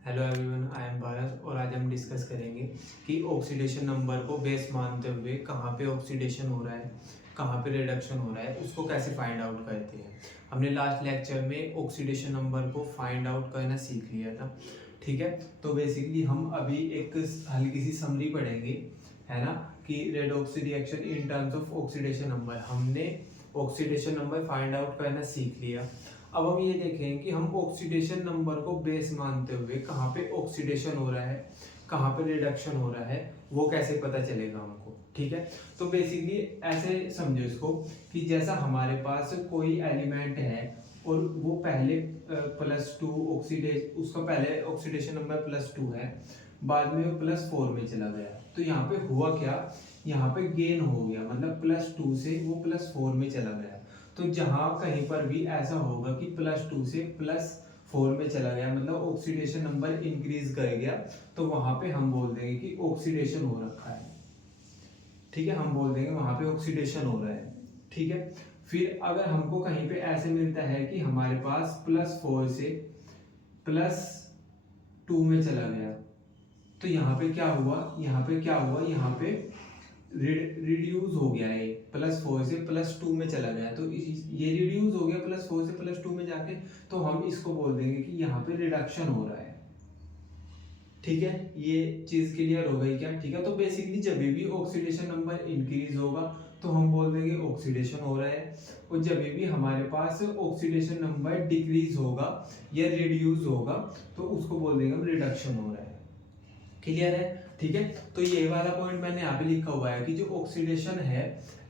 Hello everyone, I am Bharat और आज हम डिस्कस करेंगे कि ऑक्सीडेशन नंबर को बेस मानते हुए कहाँ पे ऑक्सीडेशन हो रहा है, कहाँ पे रिडक्शन हो रहा है, उसको कैसे फाइंड आउट करते हैं। हमने लास्ट लेक्चर में ऑक्सीडेशन नंबर को फाइंड आउट करना सीख लिया था, ठीक है। तो बेसिकली हम अभी एक हल्की सी समरी पढ़ेंगे, है ना, कि redox reaction in terms of oxidation number. हमने ऑक्सीडेशन नंबर फाइंड आउट करना सीख लिया। अब हम ये देखें कि हम ऑक्सीडेशन नंबर को बेस मानते हुए कहाँ पे ऑक्सीडेशन हो रहा है, कहाँ पे रिडक्शन हो रहा है, वो कैसे पता चलेगा हमको, ठीक है। तो बेसिकली ऐसे समझो इसको कि जैसा हमारे पास कोई एलिमेंट है और वो पहले +2 ऑक्सीडेश, उसका पहले ऑक्सीडेशन नंबर +2 है, बाद में वो +4 में चला गया। तो यहाँ पे हुआ क्या, यहाँ पे गेन हो गया, मतलब +2 से वो +4 में चला गया। तो जहां कहीं पर भी ऐसा होगा कि +2 से +4 में चला गया, मतलब ऑक्सीडेशन नंबर इंक्रीज कर गया, तो वहां पे हम बोल देंगे कि ऑक्सीडेशन हो रखा है, ठीक है। हम बोल देंगे वहां पे ऑक्सीडेशन हो रहा है, ठीक है। फिर अगर हमको कहीं पे ऐसे मिलता है कि हमारे पास +4 से +2 में चला गया, तो यहाँ पे क्या हुआ, यहाँ पे रिड्यूस हो गया है, +4 से +2 में चला गया, तो ये रिड्यूस हो गया +4 से +2 में जाके, तो हम इसको बोल देंगे कि यहाँ पे रिडक्शन हो रहा है, ठीक है। ये चीज क्लियर हो गई क्या, ठीक है। तो बेसिकली जब भी ऑक्सीडेशन नंबर इंक्रीज होगा तो हम बोल देंगे ऑक्सीडेशन हो रहा है, और जब भी हमारे पास ऑक्सीडेशन नंबर डिक्रीज होगा या रिड्यूस होगा तो उसको बोल देंगे हम रिडक्शन हो रहा है। क्लियर है, ठीक है। तो ये वाला पॉइंट मैंने यहाँ पे लिखा हुआ है कि जो ऑक्सीडेशन है,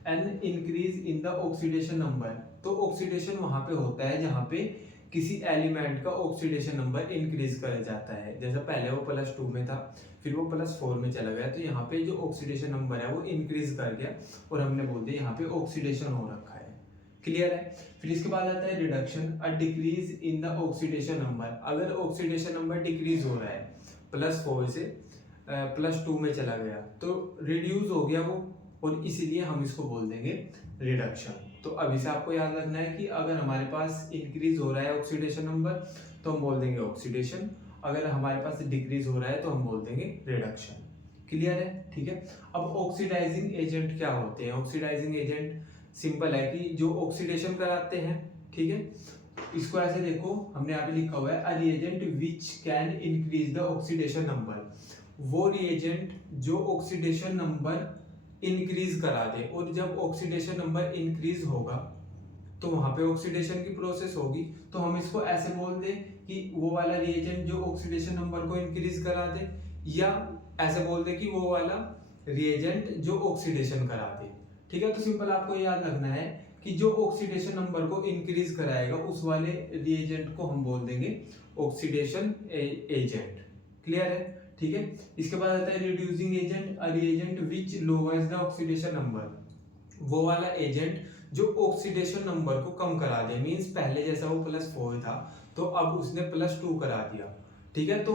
an increase in the oxidation number, तो ऑक्सीडेशन वहां पे होता है जहां पे किसी एलिमेंट का ऑक्सीडेशन नंबर इंक्रीज कर जाता है। जैसे पहले वो +2 में था, फिर वो +4 में चला गया, तो यहाँ पे जो ऑक्सीडेशन नंबर है वो इंक्रीज कर गया और हमने बोल दिया यहाँ पे ऑक्सीडेशन हो रखा है। क्लियर है। फिर इसके बाद आता है reduction, a decrease in the oxidation number. अगर ऑक्सीडेशन नंबर डिक्रीज हो रहा है, +4 से +2 में चला गया, तो रिड्यूस हो गया वो, और इसीलिए हम इसको बोल देंगे रिडक्शन। तो अभी से आपको याद रखना है कि अगर हमारे पास इंक्रीज हो रहा है ऑक्सीडेशन नंबर तो हम बोल देंगे ऑक्सीडेशन, अगर हमारे पास डिक्रीज हो रहा है तो हम बोल देंगे रिडक्शन। क्लियर है, ठीक है। अब ऑक्सीडाइजिंग एजेंट क्या होते हैं। ऑक्सीडाइजिंग एजेंट सिंपल है कि जो ऑक्सीडेशन कराते हैं, ठीक है। इसको ऐसे देखो, हमने यहाँ पे लिखा हुआ है a reagent which can increase the oxidation number. वो रिएजेंट जो ऑक्सीडेशन नंबर इंक्रीज करा दे, और जब ऑक्सीडेशन नंबर इंक्रीज होगा तो वहां पे ऑक्सीडेशन की प्रोसेस होगी, तो हम इसको ऐसे बोल दें कि वो वाला रिएजेंट जो ऑक्सीडेशन नंबर को इंक्रीज करा दे, या ऐसे बोल दे कि वो वाला रिएजेंट जो ऑक्सीडेशन करा दे, ठीक है। तो सिंपल आपको याद रखना है कि जो ऑक्सीडेशन नंबर को इंक्रीज कराएगा उस वाले रिएजेंट को हम बोल देंगे ऑक्सीडेशन एजेंट। क्लियर है, ठीक है। इसके बाद आता है reducing agent, a reagent which lowers the oxidation number. वो वाला एजेंट जो ऑक्सीडेशन नंबर को कम करा दे, मींस पहले जैसा वो +4 था तो अब उसने +2 करा दिया, ठीक है। तो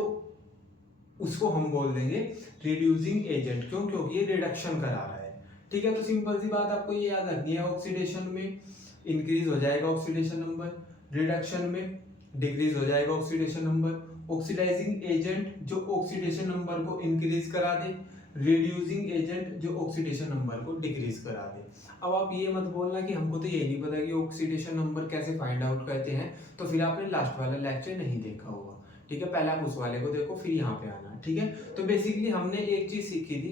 उसको हम बोल देंगे रिड्यूसिंग एजेंट, क्यों, क्योंकि ये रिडक्शन करा रहा है, ठीक है। तो सिंपल सी बात आपको ये याद रखनी है, ऑक्सीडेशन में इंक्रीज हो जाएगा ऑक्सीडेशन नंबर, रिडक्शन में डिक्रीज हो जाएगा ऑक्सीडेशन नंबर। ऑक्सीडाइजिंग एजेंट जो ऑक्सीडेशन नंबर को इंक्रीज करा दे, रिड्यूसिंग एजेंट जो ऑक्सीडेशन नंबर को डिक्रीज करा दे। अब आप ये मत बोलना कि हमको तो ये नहीं पता कि ऑक्सीडेशन नंबर कैसे फाइंड आउट करते हैं, तो फिर आपने लास्ट वाला लेक्चर नहीं देखा होगा, ठीक है। पहले आप उस वाले को देखो फिर यहाँ पे आना, ठीक है। तो बेसिकली हमने एक चीज सीखी थी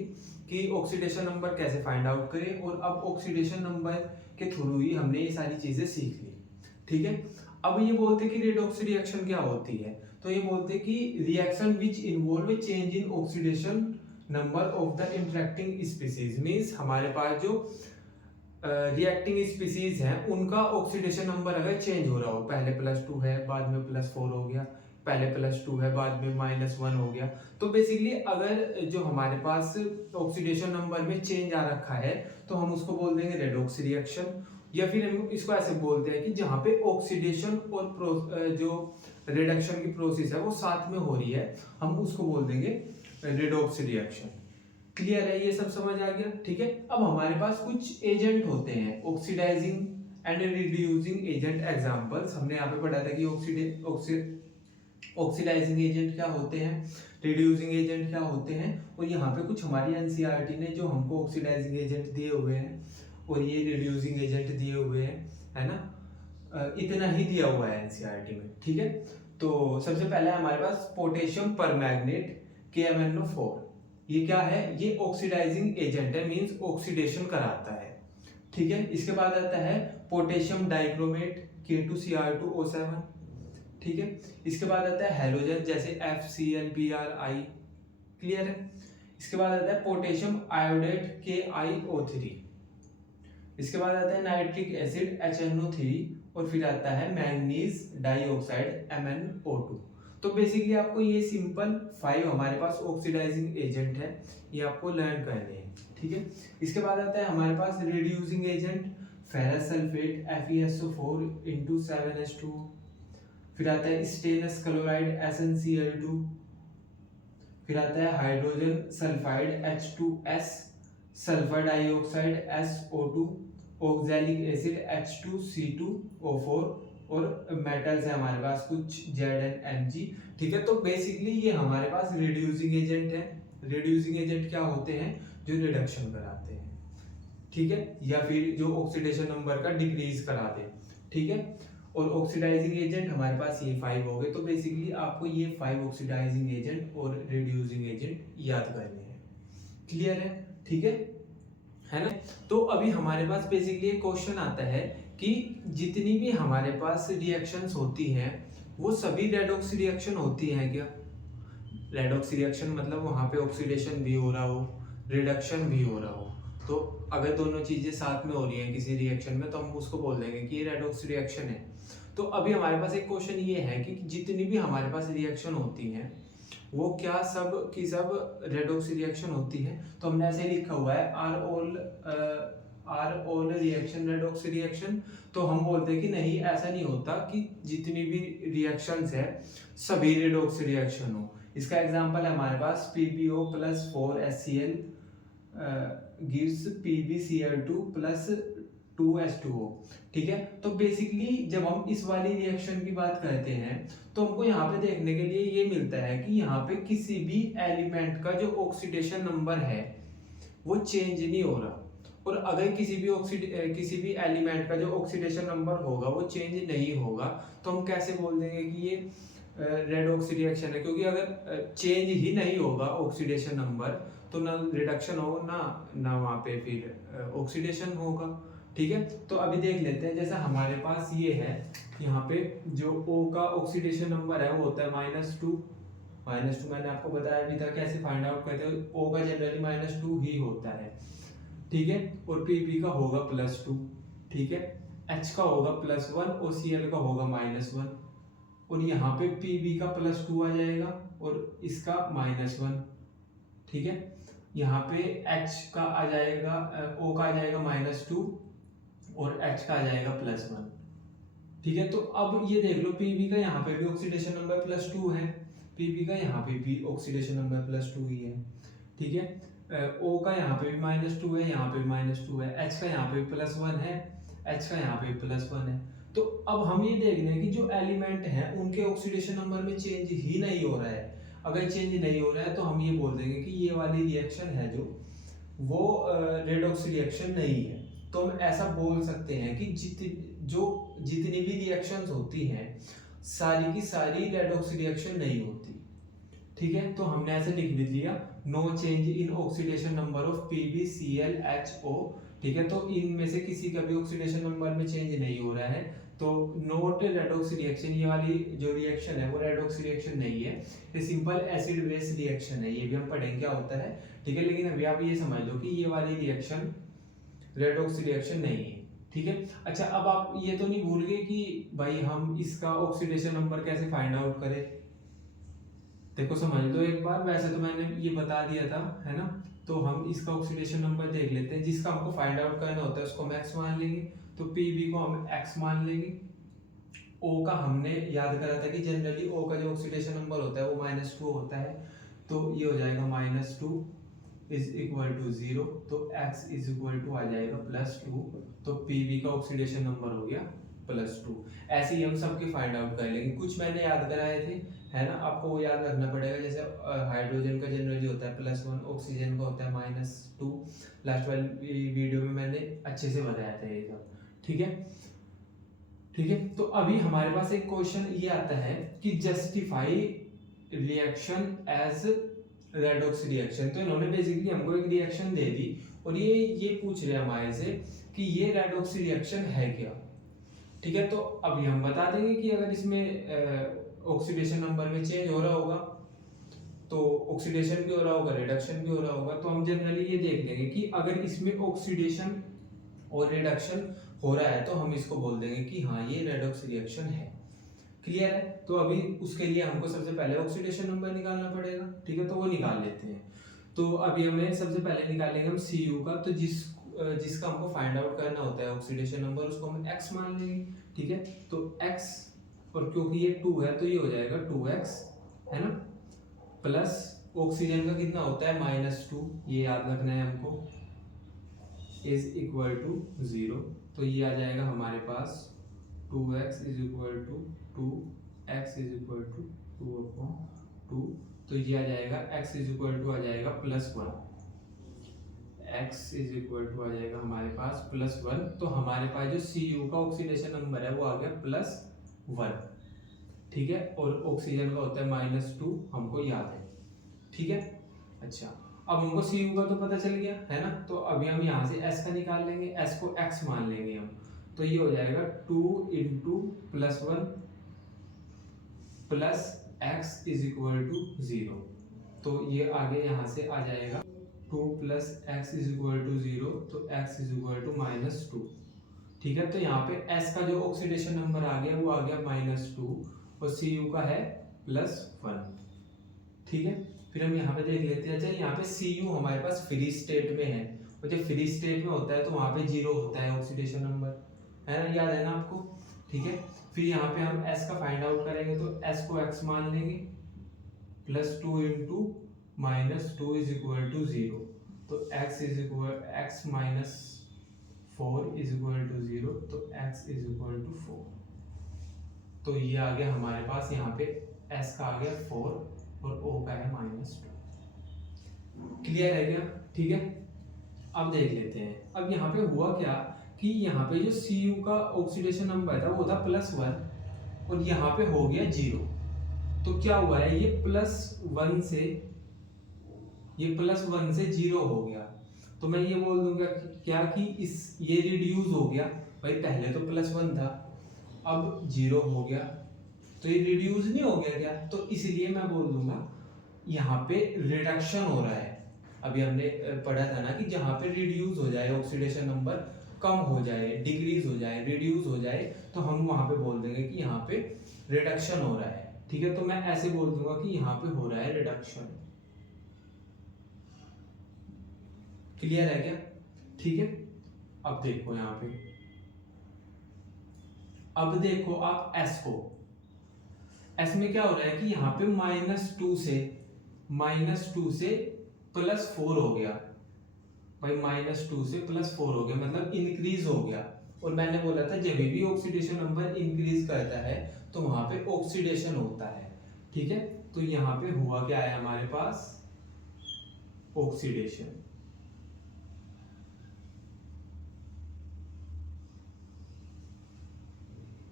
कि ऑक्सीडेशन नंबर कैसे फाइंड आउट करें, और अब ऑक्सीडेशन नंबर के थ्रू ही हमने ये सारी चीजें सीख ली, ठीक है। अब ये बोलते कि रेडॉक्स रिएक्शन क्या होती है, तो ये बोलते कि reaction which involve change in oxidation number of the interacting species. Means हमारे पास जो रिएक्टिंग स्पीसीज हैं उनका ऑक्सीडेशन नंबर अगर चेंज हो रहा हो, पहले +2 है बाद में +4 हो गया, पहले +2 है बाद में -1 हो गया, तो बेसिकली अगर जो हमारे पास ऑक्सीडेशन नंबर में चेंज आ रखा है तो हम उसको बोल देंगे रेडॉक्स रिएक्शन। या फिर हम इसको ऐसे बोलते हैं कि जहां पे ऑक्सीडेशन और जो रिडक्शन की प्रोसेस है वो साथ में हो रही है, हम उसको बोल देंगे रेडॉक्स रिएक्शन। क्लियर है, ये सब समझ आ गया, ठीक है। अब हमारे पास कुछ एजेंट होते हैं oxidising and reducing agent. Examples हमने यहाँ पे पढ़ा था कि ऑक्सीडाइजिंग एजेंट क्या होते हैं, रिड्यूसिंग एजेंट क्या होते हैं, और यहाँ पे कुछ हमारी एनसीईआरटी ने जो हमको ऑक्सीडाइजिंग एजेंट दिए हुए हैं और ये रिड्यूसिंग एजेंट दिए हुए हैं, है ना, इतना ही दिया हुआ है एनसीईआरटी में, ठीक है। तो सबसे पहले हमारे पास पोटेशियम परमैंगनेट KMnO4, ये क्या है, ये ऑक्सीडाइजिंग एजेंट है, मींस ऑक्सीडेशन कराता है, ठीक है। इसके बाद आता है पोटेशियम डाइक्रोमेट K2Cr2O7, ठीक है। इसके बाद आता है हैलोजन जैसे FCl, Bri, क्लियर है। इसके बाद आता है पोटेशियम आयोडेट KiO3, इसके बाद आता है नाइट्रिक एसिड HNO3, और फिर आता है मैंगनीज डाइऑक्साइड MnO2। तो बेसिकली आपको ये सिंपल 5 हमारे पास ऑक्सीडाइजिंग एजेंट है, ये आपको लर्न करने हैं, ठीक है। इसके बाद आता है हमारे पास reducing agent ferrous sulphate FeSO4 7H2, फिर आता है स्टेनस क्लोराइड SnCl2, फिर आता है hydrogen sulphide H2S, sulphur dioxide SO2, oxalic acid H2C2O4, और मेटल्स है हमारे पास कुछ ZnMg, ठीक है। तो बेसिकली ये हमारे पास रिड्यूसिंग एजेंट है। रिड्यूसिंग एजेंट क्या होते हैं, जो रिडक्शन कराते हैं, ठीक है, या फिर जो ऑक्सीडेशन नंबर का डिक्रीज करा दे, ठीक है। और ऑक्सीडाइजिंग एजेंट हमारे पास ये 5 हो गए। तो बेसिकली आपको ये 5 ऑक्सीडाइजिंग एजेंट और रिड्यूसिंग एजेंट याद करने हैं, क्लियर है, ठीक है ना। तो अभी हमारे पास बेसिकली एक क्वेश्चन आता है कि जितनी भी हमारे पास रिएक्शंस होती हैं वो सभी रेडॉक्स रिएक्शन होती हैं क्या। रेडॉक्स रिएक्शन मतलब वहाँ पे ऑक्सीडेशन भी हो रहा हो, रिडक्शन भी हो रहा हो। तो अगर दोनों चीजें साथ में हो रही हैं किसी रिएक्शन में तो हम उसको बोल देंगे कि ये रेडॉक्स रिएक्शन है। तो अभी हमारे पास एक क्वेश्चन ये है कि जितनी भी हमारे पास रिएक्शन होती हैं वो क्या सब की सब रेडॉक्स रिएक्शन होती है। तो हमने ऐसे लिखा हुआ है are all reaction redox reaction. तो हम बोलते हैं कि नहीं, ऐसा नहीं होता कि जितनी भी रिएक्शंस है सभी रेडॉक्स रिएक्शन हो। इसका एग्जांपल है हमारे पास PbO + 4HCl gives PbCl2 + 2H2O, ठीक है। तो बेसिकली जब हम इस वाली रिएक्शन की बात करते हैं तो हमको यहाँ पे देखने के लिए ये मिलता है कि यहाँ पे किसी भी एलिमेंट का जो ऑक्सीडेशन नंबर है वो चेंज नहीं हो रहा, और अगर किसी भी एलिमेंट का जो ऑक्सीडेशन नंबर होगा वो चेंज नहीं होगा तो हम कैसे बोल देंगे कि ये रेडॉक्स रिएक्शन है, क्योंकि अगर चेंज ही नहीं होगा ऑक्सीडेशन नंबर तो ना रिडक्शन होगा ना वहाँ पे फिर ऑक्सीडेशन होगा, ठीक है। तो अभी देख लेते हैं, जैसा हमारे पास ये है, यहाँ पे जो O का ऑक्सीडेशन नंबर है वो होता है -2। मैंने आपको बताया भी था कैसे फाइंड आउट करते हैं। O का जनरली -2 ही होता है, ठीक है। और Pb का होगा +2, ठीक है। H का होगा +1 और Cl का होगा -1, और यहाँ पे Pb का +2 आ जाएगा और इसका -1, ठीक है। यहाँ पे H का आ जाएगा, O का आ जाएगा -2 और H का आ जाएगा +1, ठीक है। तो अब ये देख लो Pb का यहाँ पे भी ऑक्सीडेशन नंबर +2 है, Pb का यहाँ पे भी ऑक्सीडेशन नंबर +2 ही है, ठीक है। O का यहाँ पे भी -2 है, यहाँ पे भी -2 है, H का यहाँ पे भी +1 है, H का यहाँ पे भी +1 है। तो अब हम ये देख रहे हैं कि जो एलिमेंट है उनके ऑक्सीडेशन नंबर में चेंज ही नहीं हो रहा है। अगर चेंज नहीं हो रहा है तो हम ये बोल देंगे कि ये वाली रिएक्शन है जो वो रेडॉक्स रिएक्शन नहीं है। तो हम ऐसा बोल सकते हैं कि जितनी भी रिएक्शंस होती हैं सारी की सारी रेडॉक्स रिएक्शन नहीं होती, ठीक है। तो हमने ऐसे लिख भी दिया, no change in oxidation number of PbClHO, ठीक है। तो इनमें से किसी का भी ऑक्सीडेशन नंबर में चेंज नहीं हो रहा है, तो नोट रेडॉक्स रिएक्शन। ये वाली जो रिएक्शन है वो रेडॉक्स रिएक्शन नहीं है, ये सिंपल एसिड बेस रिएक्शन है। ये भी हम पढ़ेंगे क्या होता है, ठीक है। लेकिन अभी आप ये समझ लो कि ये वाली रिएक्शन रेडॉक्स रिएक्शन नहीं है, ठीक है। अच्छा, अब आप ये तो नहीं भूल गए कि भाई हम इसका ऑक्सीडेशन नंबर कैसे फाइंड आउट करें। देखो समझ लो एक बार, वैसे तो मैंने ये बता दिया था, है ना। तो हम इसका ऑक्सीडेशन नंबर देख लेते हैं, जिसका हमको फाइंड आउट करना होता है उसको हम x मान लेंगे। तो Pb को हम x मान लेंगे। O का हमने याद करा था कि जनरली O का जो ऑक्सीडेशन नंबर होता है वो -2 होता है, तो ये हो जाएगा -2 = 0, तो x = आ जाएगा +2। तो Pb का ऑक्सीडेशन नंबर हो गया +2। ऐसे ही हम सबके फाइंड आउट कर लेंगे। कुछ मैंने याद कराए थे, है ना, आपको वो याद रखना पड़ेगा। जैसे हाइड्रोजन का जनरली होता है +1, ऑक्सीजन का होता है -2। लास्ट वाली वीडियो में मैंने अच्छे से बताया था ये सब, ठीक है। ठीक है, तो अभी हमारे पास एक क्वेश्चन ये आता है कि justify reaction as redox reaction. तो इन्होंने बेसिकली हमको एक रिएक्शन दे दी और ये पूछ रहे हमारे से कि ये रेडॉक्स रिएक्शन है क्या, ठीक है। तो अभी हम बता देंगे कि अगर इसमें ऑक्सीडेशन नंबर में चेंज हो रहा होगा तो ऑक्सीडेशन भी हो रहा होगा, रिडक्शन भी हो रहा होगा। तो हम जनरली ये देख लेंगे कि अगर इसमें ऑक्सीडेशन और रिडक्शन हो रहा है तो हम इसको बोल देंगे कि हाँ ये रेडॉक्स रिएक्शन है। क्लियर है। तो अभी उसके लिए हमको सबसे पहले ऑक्सीडेशन नंबर निकालना पड़ेगा, ठीक है, तो वो निकाल लेते हैं। तो अभी हमें सबसे पहले निकालेंगे हम Cu का। तो जिसका हमको फाइंड आउट करना होता है ऑक्सीडेशन नंबर, उसको हम x मान लेंगे, ठीक है। तो x, और क्योंकि ये 2 है तो ये हो जाएगा 2x, है ना, प्लस ऑक्सीजन का कितना होता है -2, ये याद रखना है हमको, इज इक्वल टू 0। तो ये आ जाएगा हमारे पास 2x is equal to 2x is equal to 2/2। तो ये आ जाएगा x इज इक्वल टू आ जाएगा +1, x इज इक्वल टू आ जाएगा हमारे पास +1। तो हमारे पास जो Cu का ऑक्सीडेशन नंबर है वो आ गया +1, ठीक है। और ऑक्सीजन का होता है -2, हमको याद है, ठीक है। अच्छा, अब हमको Cu का तो पता चल गया, है ना। तो अभी हम यहाँ से S का निकाल लेंगे, S को x मान लेंगे हम। तो ये हो जाएगा 2 × +1 plus x is equal to 0। तो ये आगे यहाँ से आ जाएगा 2 + x इज इक्वल टू 0, तो x इज इक्वल टू -2, ठीक है। तो यहाँ पे S का जो ऑक्सीडेशन नंबर आ गया वो आ गया -2 और Cu का है +1, ठीक है। फिर हम यहाँ पे देख लेते हैं। अच्छा, यहाँ पे Cu हमारे पास फ्री स्टेट में है, और जब फ्री स्टेट में होता है तो वहाँ पे 0 होता है ऑक्सीडेशन नंबर, है ना, याद है ना आपको, ठीक है। फिर यहाँ पे हम S का फाइंड आउट करेंगे, तो S को x मान लेंगे, +2 × -2 इज इक्वल टू 0। तो x - 4 इज इक्वल टू 0, तो x इज इक्वल टू 4। तो ये आ गया हमारे पास, यहाँ पे S का आ गया 4 और O का है -2। क्लियर है क्या, ठीक है। अब देख लेते हैं, अब यहाँ पे हुआ क्या कि यहाँ पे जो Cu का ऑक्सीडेशन नंबर था वो था +1 और यहाँ पे हो गया 0। तो क्या हुआ है, ये +1 से 0 हो गया। तो मैं ये बोल दूंगा क्या कि ये रिड्यूस हो गया। भाई पहले तो +1 था, अब 0 हो गया, तो ये रिड्यूस नहीं हो गया क्या। तो इसलिए मैं बोल दूंगा यहाँ पे रिडक्शन हो रहा है। अभी हमने पढ़ा था ना कि जहाँ पे रिड्यूस हो जाए, ऑक्सीडेशन नंबर कम हो जाए, डिक्रीज हो जाए, रिड्यूस हो जाए, तो हम वहां पे बोल देंगे कि यहाँ पे रिडक्शन हो रहा है, ठीक है। तो मैं ऐसे बोल दूंगा कि यहाँ पे हो रहा है रिडक्शन। क्लियर है क्या, ठीक है। अब देखो यहाँ पे, अब देखो आप S को, S में क्या हो रहा है कि यहाँ पे -2 से +4 हो गया। भाई -2 से +4 हो गया, मतलब इंक्रीज हो गया। और मैंने बोला था जब भी ऑक्सीडेशन नंबर इंक्रीज करता है तो वहां पे ऑक्सीडेशन होता है, ठीक है। तो यहाँ पे हुआ क्या है हमारे पास, ऑक्सीडेशन।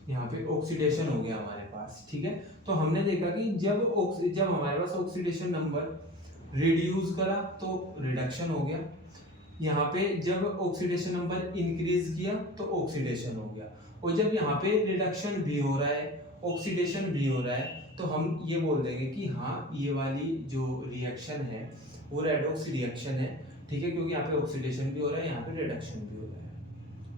यहाँ पे ऑक्सीडेशन हो गया हमारे पास, ठीक है। तो हमने देखा कि जब हमारे पास ऑक्सीडेशन नंबर रिड्यूस करा तो रिडक्शन हो गया। यहाँ पे जब ऑक्सीडेशन नंबर इंक्रीज किया तो ऑक्सीडेशन हो गया। और जब यहाँ पे रिडक्शन भी हो रहा है, ऑक्सीडेशन भी हो रहा है, तो हम ये बोल देंगे कि हाँ ये वाली जो रिएक्शन है वो रेडॉक्स रिएक्शन है, ठीक है, क्योंकि यहाँ पे ऑक्सीडेशन भी हो रहा है, यहाँ पे रिडक्शन भी हो रहा है,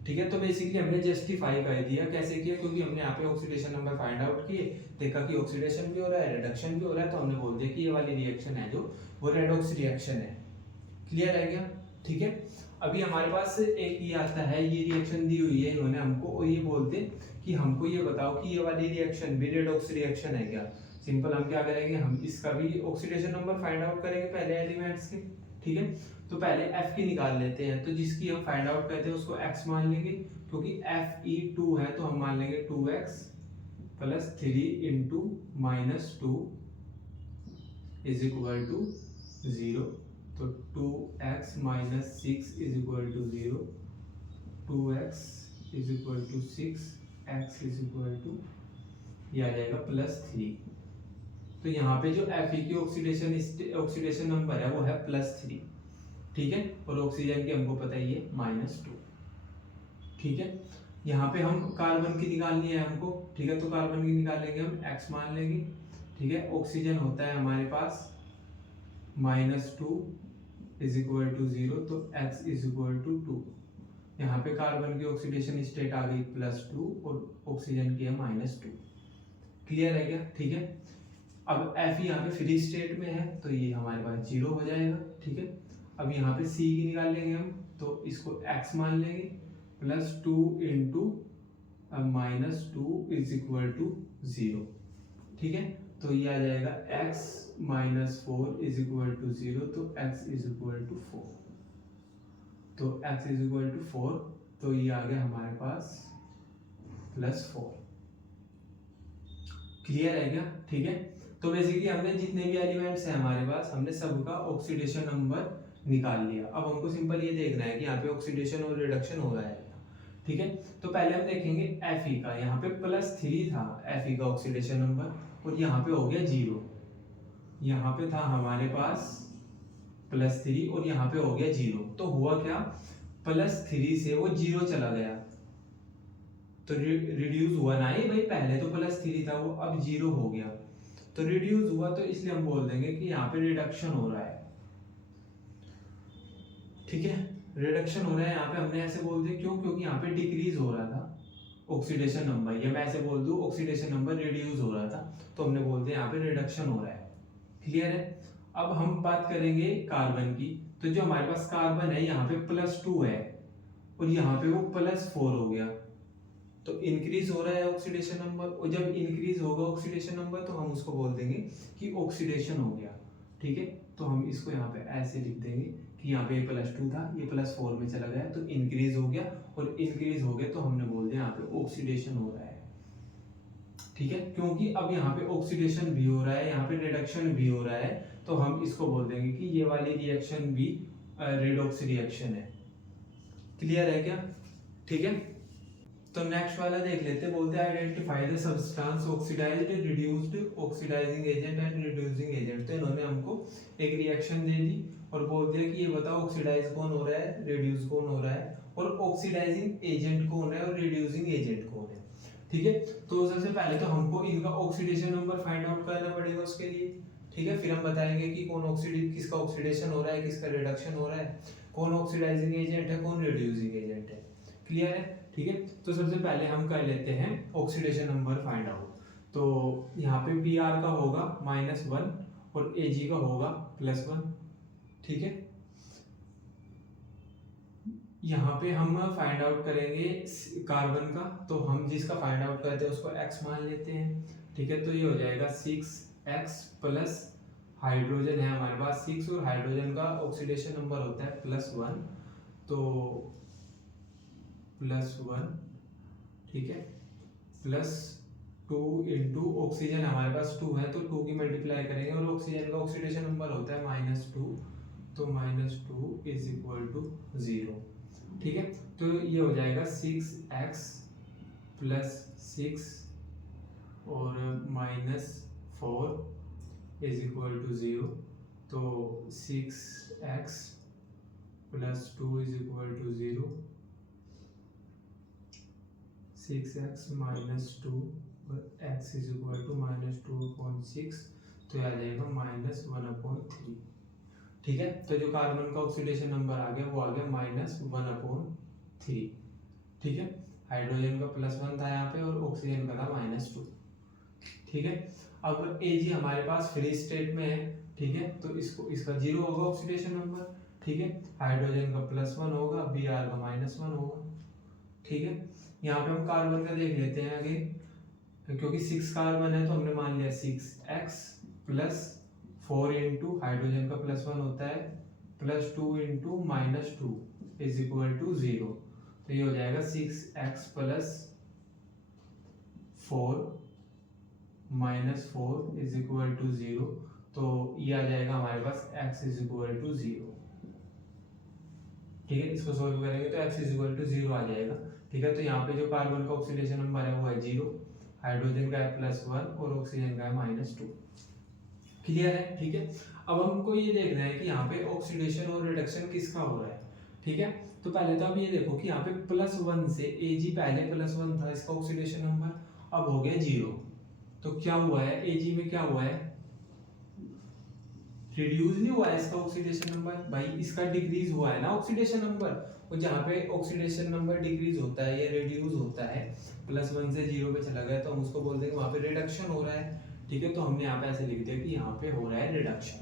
ठीक है। तो बेसिकली हमने जस्टिफाई कर दिया। कैसे किया, क्योंकि हमने यहाँ पे ऑक्सीडेशन नंबर फाइंड आउट किए, देखा कि ऑक्सीडेशन भी हो रहा है, रिडक्शन भी हो रहा है, तो हमने बोल दिया कि ये वाली रिएक्शन है जो वो रेडॉक्स रिएक्शन है। क्लियर है क्या, ठीक है। अभी हमारे पास एक ये आता है, ये रिएक्शन दी हुई है इन्होंने हमको, और ये बोलते कि हमको ये बताओ कि ये वाली रिएक्शन भी रेडॉक्स रिएक्शन है क्या। सिंपल हम क्या करेंगे, हम इसका भी ऑक्सीडेशन नंबर फाइंड आउट करेंगे पहले एलिमेंट्स के, ठीक है। तो पहले F की निकाल लेते हैं। तो जिसकी हम फाइंड आउट करते हैं उसको x मान लेंगे, क्योंकि Fe2 है तो हम मान लेंगे 2x plus 3 into minus 2 is equal to 0। तो 2x minus 6 is equal to 0, 2x is equal to 6, x is equal to ये आ जाएगा +3। तो यहाँ पे जो Fe की ऑक्सीडेशन नंबर है वो है +3, ठीक है, और ऑक्सीजन की हमको पता ही है -2, ठीक है। यहाँ पे हम कार्बन की निकालनी है हमको, ठीक है, तो कार्बन की निकालेंगे हम x मान लेंगे, ठीक है। ऑक्सीजन होता है हमारे पास -2 इज इक्वल टू 0, तो x इज इक्वल टू 2। यहाँ पे कार्बन की ऑक्सीडेशन स्टेट आ गई +2 और ऑक्सीजन की है -2। क्लियर है क्या? ठीक है। अब Fe यहाँ पे फ्री स्टेट में है तो ये हमारे पास 0 हो जाएगा, ठीक है। अब यहाँ पे C की निकाल लेंगे हम, तो इसको x मान लेंगे, +2 इंटू -2 इज इक्वल टू 0, ठीक है। तो ये आ जाएगा x -4 इज इक्वल टू 0, तो x इज इक्वल टू 4, तो x इज इक्वल टू 4, तो ये आ गया हमारे पास +4। क्लियर है क्या? ठीक है। तो बेसिकली हमने जितने भी एलिमेंट्स हैं हमारे पास, हमने सबका ऑक्सीडेशन नंबर निकाल लिया। अब हमको सिंपल ये देखना है कि यहाँ पे ऑक्सीडेशन और रिडक्शन हो रहा है, ठीक है। तो पहले हम देखेंगे Fe का, यहाँ पे +3 था Fe का ऑक्सीडेशन नंबर, और यहाँ पे हो गया 0। यहाँ पे था हमारे पास +3 और यहाँ पे हो गया 0। तो हुआ क्या, +3 से वो 0 चला गया, तो रिड्यूस हुआ ना ही भाई, पहले तो +3 था वो, अब 0 हो गया, तो रिड्यूस हुआ, तो इसलिए हम बोल देंगे कि यहाँ पे रिडक्शन हो रहा है, ठीक है। रिडक्शन हो रहा है यहाँ पे, हमने ऐसे बोल दिया क्यों, क्योंकि यहाँ पे डिक्रीज हो रहा था ऑक्सीडेशन नंबर, या मैं ऐसे बोल दूं ऑक्सीडेशन नंबर रिड्यूस हो रहा था, तो हमने बोल दिया यहाँ पे रिडक्शन हो रहा है। क्लियर है। अब हम बात करेंगे कार्बन की, तो जो हमारे पास कार्बन है यहाँ पे +2 है और यहाँ पे वो +4 हो गया, तो इंक्रीज हो रहा है ऑक्सीडेशन नंबर, और जब इंक्रीज होगा ऑक्सीडेशन नंबर तो हम उसको बोल देंगे कि ऑक्सीडेशन हो गया, ठीक है। तो हम इसको यहाँ पे ऐसे लिख देंगे कि यहाँ पे +2 था, ये +4 में चला गया, तो इंक्रीज हो गया, और इंक्रीज हो गया तो हमने बोल दिया यहाँ पे ऑक्सीडेशन हो रहा है, ठीक है। क्योंकि अब यहाँ पे ऑक्सीडेशन भी हो रहा है, यहाँ पे रिडक्शन भी हो रहा है, तो हम इसको बोल देंगे कि ये वाली रिएक्शन भी रेडॉक्स रिएक्शन है। क्लियर है क्या? ठीक है। तो नेक्स्ट वाला देख लेते हैं, बोलते हैं identify the substance oxidised, reduced, oxidising agent and reducing agent. तो इन्होंने हमको एक रिएक्शन दे दी और बोल दिया कि ये बताओ ऑक्सीडाइज कौन हो रहा है, रिड्यूस कौन हो रहा है, और ऑक्सीडाइजिंग एजेंट कौन है और रिड्यूसिंग एजेंट कौन है, ठीक है। तो सबसे पहले तो हमको इनका ऑक्सीडेशन नंबर फाइंड आउट करना पड़ेगा उसके लिए, ठीक है। फिर हम बताएंगे कि कौन किसका ऑक्सीडेशन हो रहा है, किसका रिडक्शन हो रहा है, कौन ऑक्सीडाइजिंग एजेंट है, कौन रिड्यूसिंग एजेंट है। क्लियर है? ठीक है। तो सबसे पहले हम कर लेते हैं ऑक्सीडेशन नंबर फाइंड आउट। तो यहाँ पे Br का होगा -1 और Ag का होगा +1, ठीक है। यहाँ पे हम फाइंड आउट करेंगे कार्बन का, तो हम जिसका फाइंड आउट करते हैं उसको x मान लेते हैं, ठीक है। तो ये हो जाएगा 6x प्लस हाइड्रोजन है हमारे पास 6, और हाइड्रोजन का ऑक्सीडेशन नंबर होता है +1, तो +1, ठीक है, +2 इंटू ऑक्सीजन हमारे पास 2 है, तो 2 की मल्टीप्लाई करेंगे, और ऑक्सीजन का ऑक्सीडेशन नंबर होता है -2, तो -2 इज इक्वल टू 0, ठीक है। तो ये हो जाएगा 6x प्लस 6 और -4 इज इक्वल टू 0, तो 6x plus 2 is equal to 0, 6x -2 और x इज इक्वल टू -2/6, तो यह आ जाएगा -1/3, ठीक है। तो जो कार्बन का ऑक्सीडेशन नंबर आ गया वो आ गया -1/3, ठीक है। हाइड्रोजन का +1 था यहाँ पे और ऑक्सीजन का था -2, ठीक है। अब Ag हमारे पास फ्री स्टेट में है, ठीक है, तो इसका 0 होगा ऑक्सीडेशन नंबर, ठीक है। हाइड्रोजन का +1 होगा, Br का -1 होगा, ठीक है। यहाँ पे हम कार्बन का देख लेते हैं आगे, क्योंकि 6 कार्बन है तो हमने मान लिया 6x प्लस 4 इंटू हाइड्रोजन का +1 होता है +2 इंटू -2 इज इक्वल टू 0, तो तो ये हो जाएगा 6x plus 4 minus 4 is equal to 0। तो ये आ जाएगा हमारे पास x इज इक्वल टू 0। ठीक है, इसको सोल्व करेंगे तो x इज इक्वल टू 0 आ जाएगा। ठीक है, तो यहाँ पे जो कार्बन का ऑक्सीडेशन नंबर है वो है 0, हाइड्रोजन का है +1 और ऑक्सीजन का है -2। क्लियर है? ठीक है, अब हमको ये देखना है कि यहाँ पे ऑक्सीडेशन और रिडक्शन किसका हो रहा है। ठीक है, तो पहले तो आप ये देखो कि यहाँ पे +1 से Ag पहले +1 था इसका ऑक्सीडेशन नंबर, अब हो गया 0। तो क्या हुआ है, Ag में क्या हुआ है, रिड्यूस नहीं हुआ है इसका ऑक्सीडेशन नंबर भाई, इसका डिक्रीज हुआ है ना ऑक्सीडेशन नंबर। और जहाँ पे ऑक्सीडेशन नंबर डिक्रीज होता है या रिड्यूस होता है, +1 से 0 पे चला गया, तो हम उसको बोल देंगे वहाँ पे रिडक्शन हो रहा है। ठीक है, तो हमने यहाँ पे ऐसे लिख दिया कि यहाँ पे हो रहा है रिडक्शन।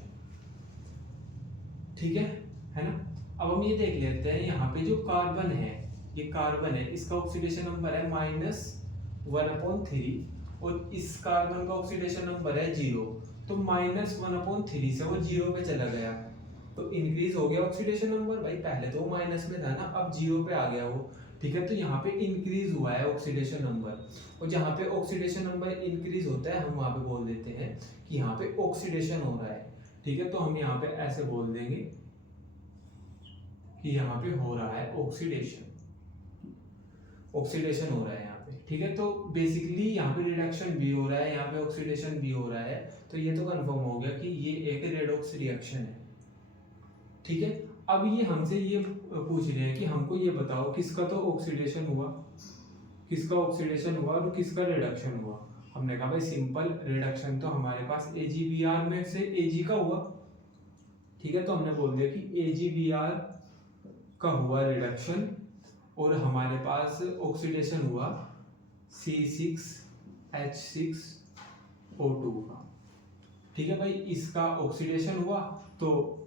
ठीक है ना। अब हम ये देख लेते हैं यहाँ पे जो कार्बन है, ये कार्बन है, इसका ऑक्सीडेशन नंबर है -1/3 और इस कार्बन का ऑक्सीडेशन नंबर है 0। तो -1/3 से वो 0 पे चला गया, तो इंक्रीज हो गया ऑक्सीडेशन नंबर भाई, पहले तो वो माइनस में था ना, अब 0 पे आ गया वो। ठीक है, तो यहाँ पे इंक्रीज हुआ है ऑक्सीडेशन नंबर, और जहाँ पे ऑक्सीडेशन नंबर इंक्रीज होता है हम वहाँ पे बोल देते हैं कि यहाँ पे ऑक्सीडेशन हो रहा है। ठीक है, तो हम यहाँ पे ऐसे बोल देंगे कि यहाँ पे हो रहा है ऑक्सीडेशन, ऑक्सीडेशन हो रहा है यहाँ पे। ठीक है, तो बेसिकली यहाँ पे रिडक्शन भी हो रहा है, यहाँ पे ऑक्सीडेशन भी हो रहा है, तो ये तो कंफर्म हो गया कि ये एक रेडॉक्स रिएक्शन है। ठीक है, अब ये हमसे ये पूछ रहे हैं कि हमको ये बताओ किसका तो ऑक्सीडेशन हुआ, किसका ऑक्सीडेशन हुआ और किसका रिडक्शन हुआ। हमने कहा भाई सिंपल, रिडक्शन तो हमारे पास AgBr में से Ag का हुआ। ठीक है, तो हमने बोल दिया कि AgBr का हुआ रिडक्शन और हमारे पास ऑक्सीडेशन हुआ C6H6O2 का। ठीक है भाई, इसका ऑक्सीडेशन हुआ तो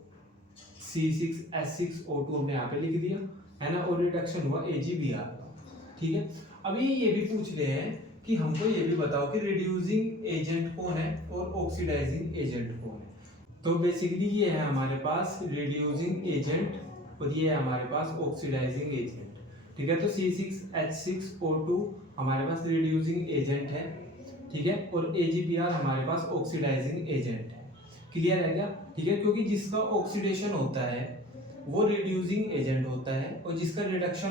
C6H6O2 हमने यहाँ पे लिख दिया है ना, और रिडक्शन हुआ AgBr का। ठीक है, अभी ये भी पूछ रहे हैं कि हमको ये भी बताओ कि रिड्यूसिंग एजेंट कौन है और ऑक्सीडाइजिंग एजेंट कौन है। तो बेसिकली ये है हमारे पास रिड्यूसिंग एजेंट और ये है हमारे पास ऑक्सीडाइजिंग एजेंट। ठीक है, तो C6H6O2 हमारे पास रिड्यूसिंग एजेंट है। ठीक है, और AgBr हमारे पास ऑक्सीडाइजिंग एजेंट है। क्लियर है क्या? ठीक है, क्योंकि जिसका ऑक्सीडेशन होता है वो रिड्यूसिंग एजेंट होता है और जिसका रिडक्शन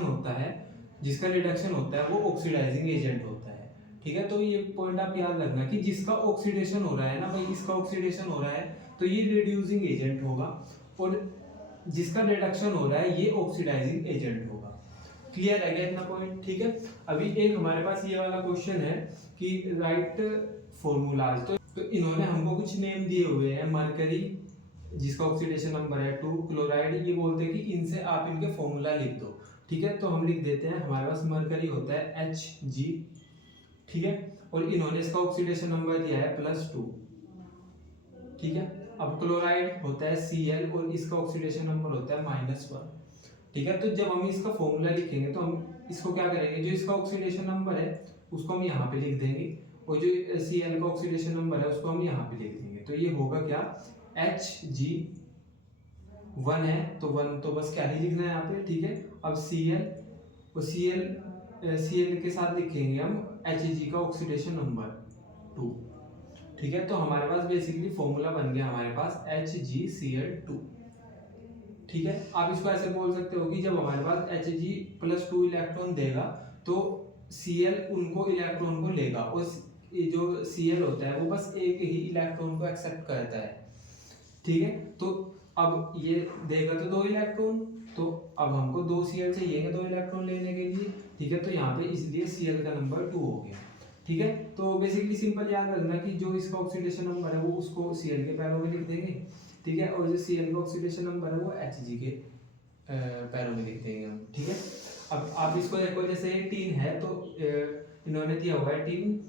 होता है वो ऑक्सीडाइजिंग एजेंट होता है। ठीक है, तो ये पॉइंट आप याद रखना कि जिसका ऑक्सीडेशन हो रहा है ना भाई, इसका ऑक्सीडेशन हो रहा है तो ये रिड्यूसिंग एजेंट होगा, और जिसका रिडक्शन हो रहा है ये ऑक्सीडाइजिंग एजेंट होगा। क्लियर है क्या इतना पॉइंट? ठीक है, अभी एक हमारे पास ये वाला क्वेश्चन है कि राइट फॉर्मूलाज। तो इन्होंने हमको कुछ नेम दिए हुए हैं, मरकरी जिसका ऑक्सीडेशन नंबर है 2, क्लोराइड, ये बोलते हैं कि इनसे आप इनके फॉर्मूला लिख दो। ठीक है, तो हम लिख देते हैं, हमारे पास मरकरी होता है Hg। ठीक है, और इन्होंने इसका ऑक्सीडेशन नंबर दिया है +2। ठीक है, अब क्लोराइड होता है Cl और इसका ऑक्सीडेशन नंबर होता है -1। ठीक है, तो जब हम इसका फॉर्मूला लिखेंगे तो हम इसको क्या करेंगे, जो इसका ऑक्सीडेशन नंबर है उसको हम यहाँ पे लिख देंगे और जो Cl का ऑक्सीडेशन नंबर है उसको हम यहाँ पे लिख देंगे। तो ये होगा क्या, Hg 1 है तो 1 तो बस क्या ही लिखना है यहाँ पे। ठीक है, अब Cl और Cl के साथ लिखेंगे हम Hg का ऑक्सीडेशन नंबर 2। ठीक है, तो हमारे पास बेसिकली फॉर्मूला बन गया हमारे पास HgCl2। ठीक है, आप इसको ऐसे बोल सकते हो कि जब हमारे पास Hg+2 इलेक्ट्रॉन देगा तो Cl उनको इलेक्ट्रॉन को लेगा और जो Cl होता है वो बस एक ही इलेक्ट्रॉन को एक्सेप्ट करता है। ठीक है, तो अब ये देगा तो 2 इलेक्ट्रॉन, तो अब हमको 2 Cl चाहिए 2 इलेक्ट्रॉन लेने के लिए। ठीक है, तो यहाँ पे इसलिए Cl का नंबर 2 हो गया। ठीक है, तो बेसिकली सिंपल याद रखना कि जो इसका ऑक्सीडेशन नंबर है वो उसको Cl के पैरों में लिख देंगे। ठीक है, और जो Cl का ऑक्सीडेशन नंबर है वो Hg के पैरों में लिख देंगे हम। ठीक है, अब आप इसको देखो, जैसे टीन है तो इन्होंने दिया हुआ है टीन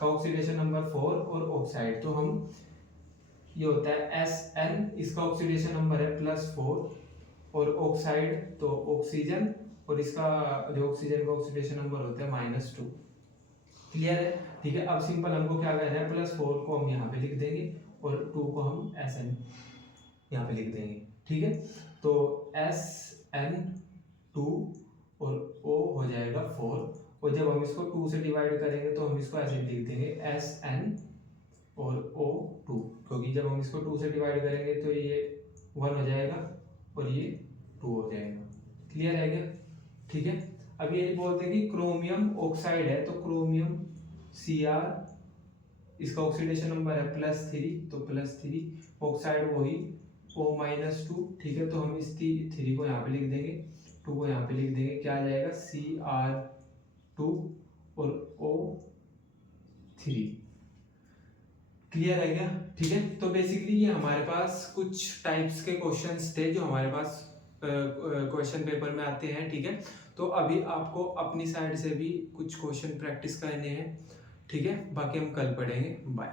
का ऑक्सीडेशन नंबर 4 और ऑक्साइड, तो हम ये होता है Sn, इसका ऑक्सीडेशन नंबर है +4 और ऑक्साइड तो ऑक्सीजन, और इसका जो ऑक्सीजन का ऑक्सीडेशन नंबर होता है -2। क्लियर है? ठीक है, अब सिंपल हमको क्या करना है, +4 को हम यहाँ पे लिख देंगे और 2 को हम Sn यहाँ पे लिख देंगे। ठीक है, तो Sn2 और O हो जाएगा 4। और जब हम इसको 2 से डिवाइड करेंगे तो हम इसको ऐसे लिख देंगे SN और O2, क्योंकि जब हम इसको 2 से डिवाइड करेंगे तो ये 1 हो जाएगा और ये 2 हो जाएगा। क्लियर है क्या? ठीक है। अब ये बोलते हैं कि क्रोमियम ऑक्साइड है, तो क्रोमियम Cr, इसका ऑक्सीडेशन नंबर है +3, तो +3, ऑक्साइड वही O-2, ठीक है। तो हम इस 3 को यहाँ पे लिख देंगे, 2 को यहाँ पे लिख देंगे, क्या आ जाएगा Cr2 और O3। क्लियर है क्या? ठीक है। तो बेसिकली ये हमारे पास कुछ टाइप्स के क्वेश्चंस थे जो हमारे पास क्वेश्चन पेपर में आते हैं, ठीक है। तो अभी आपको अपनी साइड से भी कुछ क्वेश्चन प्रैक्टिस करने हैं, ठीक है। बाकी हम कल पढ़ेंगे। बाय।